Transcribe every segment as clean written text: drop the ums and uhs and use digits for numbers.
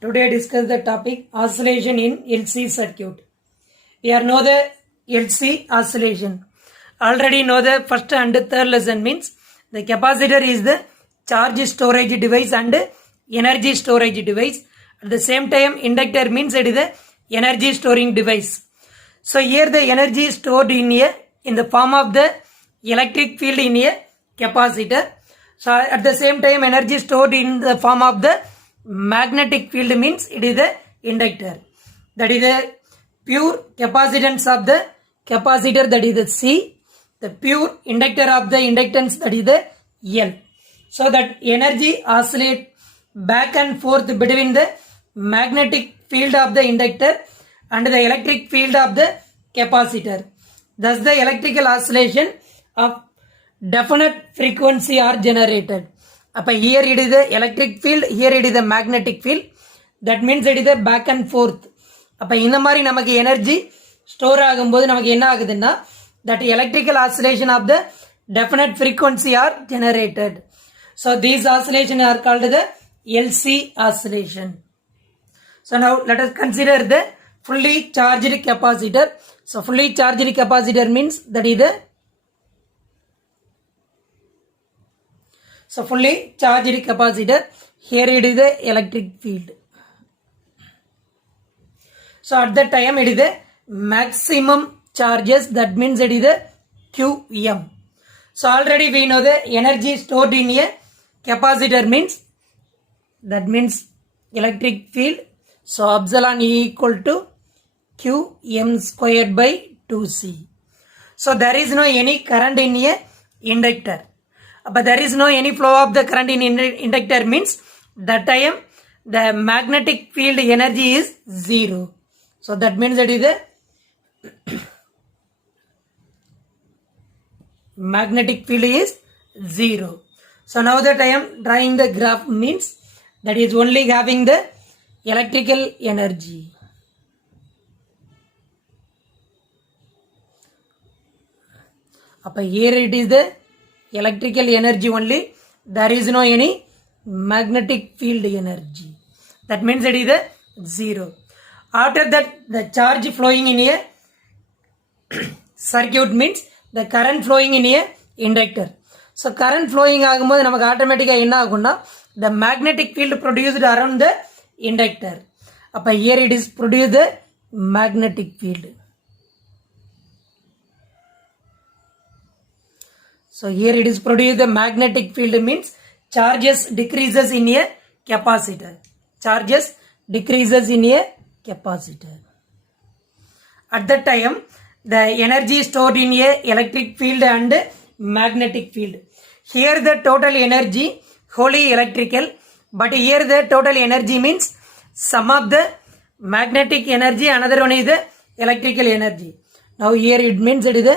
Today discuss the topic oscillation in LC circuit. Here know the LC oscillation. Already know the first and third lesson means the capacitor is the charge storage device and energy storage device. At the same time inductor means it is the energy storing device. So here the energy stored in the form of the electric field in a capacitor. So at the same time energy stored in the form of the magnetic field means it is the inductor. That is the pure capacitance of the capacitor, that is the C. The pure inductor of the inductance, that is the L. So that energy oscillate back and forth between the magnetic field of the inductor and the electric field of the capacitor. Thus the electrical oscillation of definite frequency are generated. Here it is the electric field, here it is the magnetic field. That means it is the back and forth. இந்த மாதிரி நமக்கு energy store ஆகும்போது நமக்கு என்ன ஆகுதுன்னா that electrical oscillation of the definite frequency are generated. So these oscillation are called the LC oscillation. So now let us consider the fully charged capacitor. So fully charged capacitor means that is the fully charged capacitor. Here it is the electric field. So at that time it is the maximum charges, that means it is the QM. So already we know the energy stored in a capacitor means, that means electric field. So epsilon E equal to QM squared by 2C. So there is no any current in a inductor. But there is no any flow of the current in inductor means that time the magnetic field energy is 0. So that means that is the magnetic field is 0. So now that I am drawing the graph means that is only having the electrical energy. Here it is the electrical energy only, there is no any magnetic field energy. That means it is the 0. After that the charge flowing in a circuit means the current flowing in a inductor. So current flowing ஆகும்போது நமக்கு ஆட்டோமேட்டிக்காக என்ன ஆகும்னா the magnetic field produced around the inductor. Here it is produced the magnetic field. So here it is produced the magnetic field means charges decreases in a capacitor. Charges decreases in a capacitor. At that time the energy stored in a electric field and magnetic field. Here the total energy wholly electrical, but here the total energy means some of the magnetic energy, another one is the electrical energy. Now here it means it is the,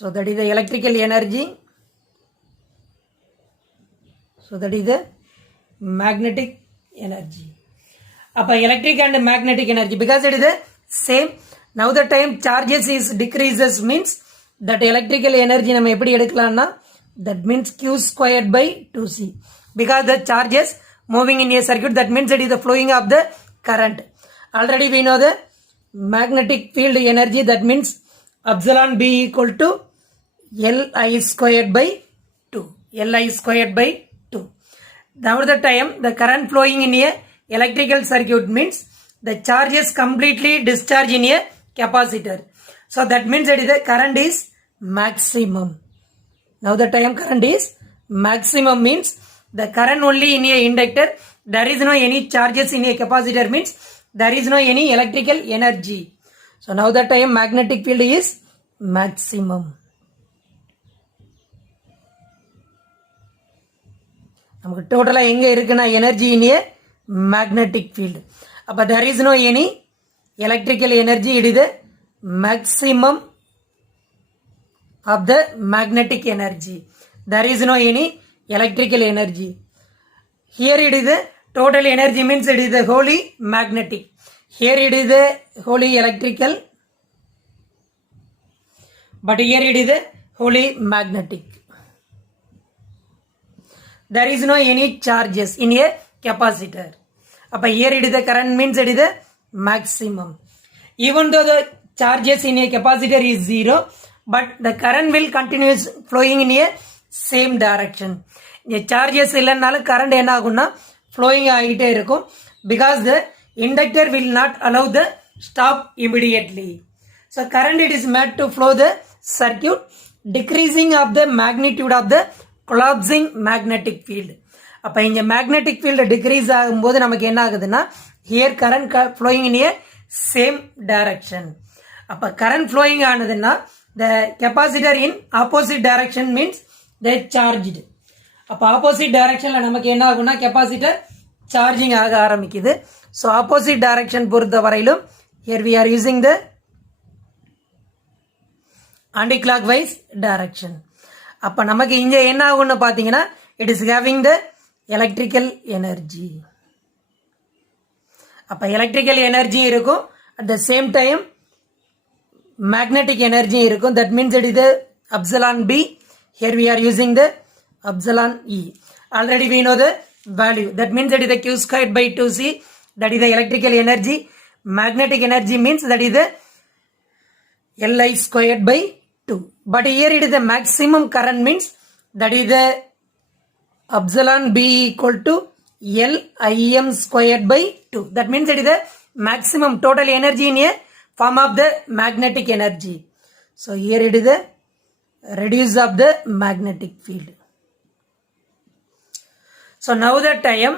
so that is the electrical energy. So that is the magnetic energy. Electric and magnetic energy, because it is the same. Now the time charges is decreases means that electrical energy நம்ம எப்படி எடுக்கலாம்னா that means Q squared by 2C, because the charges moving in a circuit, that means it is the flowing of the current. Already we know the magnetic field energy, that means epsilon B equal to Li squared by 2. Li squared by 2. Now the time the current flowing in a electrical circuit means the charges completely discharge in a capacitor. So that means that the current is maximum. Now the time current is maximum means the current only in a inductor, there is no any charges in a capacitor means there is no any electrical energy. So now the time magnetic field is maximum. நமக்கு டோட்டலா எங்க இருக்குன்னா energy in A magnetic field. there is no any electrical energy, it is the maximum of the magnetic energy. There is no any electrical energy. Here it is the total energy means it is the wholly magnetic. Here it is the wholly electrical, but here it is the wholly magnetic. there is no any charges in a capacitor. Here it is the current means it is the maximum. Even though the charges in a capacitor is 0, but the current will continue flowing in a same direction. The charges illanaala current enna aguna flowing aagite irukum because the inductor will not allow the stop immediately. So current it is made to flow the circuit, decreasing of the magnitude of the collapsing magnetic field. அப்ப இங்க magnetic field decrease ஆகும்போது நமக்கு என்ன ஆகுதுன்னா here current flowing in a same direction. அப்ப current flowing ஆனதுன்னா the capacitor in opposite direction means they charged. அப்ப opposite directionல நமக்கு என்ன ஆகும்னா capacitor charging ஆக ஆரம்பிக்குது. So opposite direction பொறுத்த வரையிலும் here we are using the anti-clockwise direction. அப்ப நமக்கு இங்க என்ன ஆகும்னு பாத்தீங்கன்னா it is having the electrical energy. அப்ப electrical energy இருக்கும், at the same time magnetic energy இருக்கும். That means it is the epsilon B. Here we are using the epsilon E. Already we know the value. That means that is the Q squared by 2C. That is the electrical energy. Magnetic energy means that is the Li squared by 2. But here it is the maximum current means that is the epsilon B equal to Lim squared by 2. That means it is the maximum total energy in a form of the magnetic energy. So here it is the reduce of the magnetic field. So now that time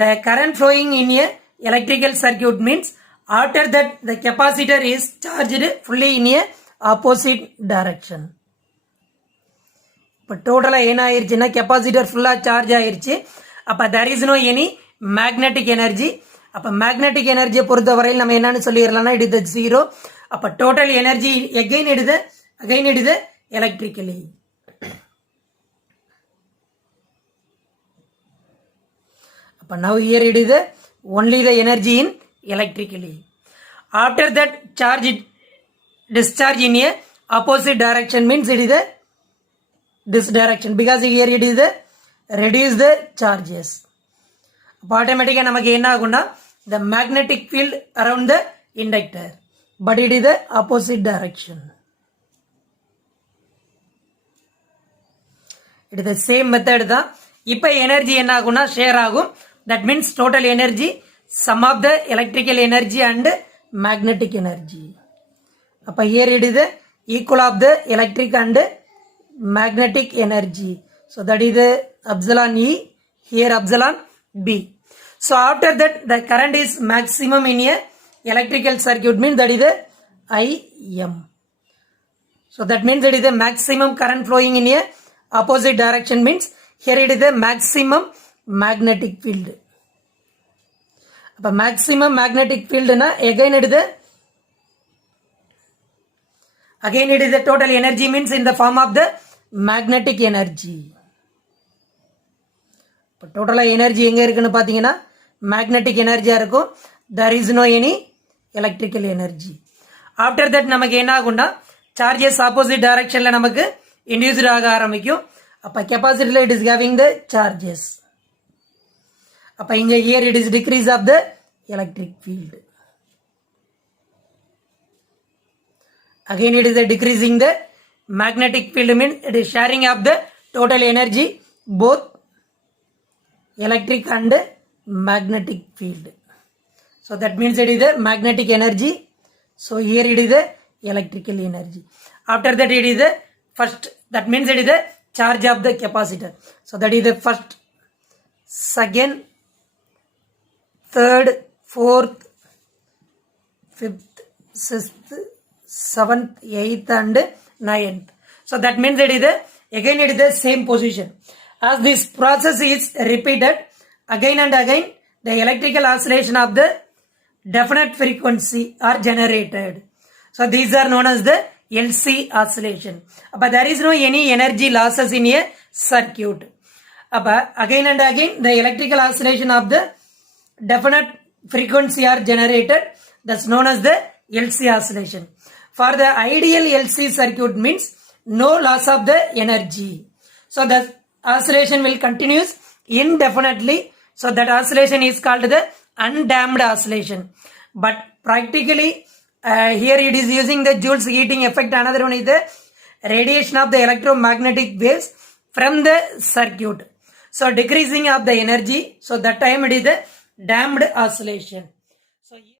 the current flowing in a electrical circuit means after that the capacitor is charged fully in a opposite direction. இப்போ டோட்டலா என்ன ஆயிருச்சுன்னா capacitor ஃபுல்லா charge ஆயிருச்சு. அப்ப there is no any magnetic energy. அப்ப magnetic energy பொறுத்த வரையில் நம்ம என்னன்னு சொல்லிரலாம்னா it is the 0. அப்ப total energy again it is electrically. அப்ப now here it is only the energy in electrically. After that charge discharge in a opposite direction means it is this direction because here it is reduce the charges. Automatically நமக்கு என்ன ஆகும்னா the magnetic field around the inductor, but it is the opposite direction. It is the same method தான். இப்போ energy என்ன ஆகும்னா share ஆகும். That means total energy sum of the electrical energy and magnetic energy. அப்ப here it is the equal of the electric and magnetic energy. So that is the epsilon E, here epsilon B. So after that the current is maximum in a electrical circuit means that is the Im. So that means that is the maximum current flowing in a opposite direction means here it is the maximum magnetic field. அப்ப maximum magnetic field na again it is the total energy means in the form of the magnetic energy. இப்போ டோட்டலா energy எங்க இருக்குன்னு பாத்தீங்கன்னா magnetic energy இருக்கும். there is no any electrical energy. after that நமக்கு என்ன ஆகும்னா charges opposite directionல நமக்கு induced ஆக ஆரம்பிக்கும். அப்ப capacitor it is having the charges. அப்ப இங்க here it is decrease of the electric field. Again it is a decreasing the magnetic field means it is sharing of the total energy both electric and magnetic field. So that means it is the magnetic energy. So here it is the electrical energy. After that it is the first, that means it is the charge of the capacitor. So that is the first, second, third, fourth, fifth, sixth, 7th, 8th and 9th. So that means it is again it is the same position. As this process is repeated again and again, the electrical oscillation of the definite frequency are generated. So these are known as the LC oscillation. But there is no any energy losses in a circuit. But again and again the electrical oscillation of the definite frequency are generated. That's known as the LC oscillation. For the ideal LC circuit means no loss of the energy. So the oscillation will continue indefinitely. So that oscillation is called the undamped oscillation. But practically here it is using the Joule's heating effect. Another one is the radiation of the electromagnetic waves from the circuit. So decreasing of the energy. So that time it is the damped oscillation. So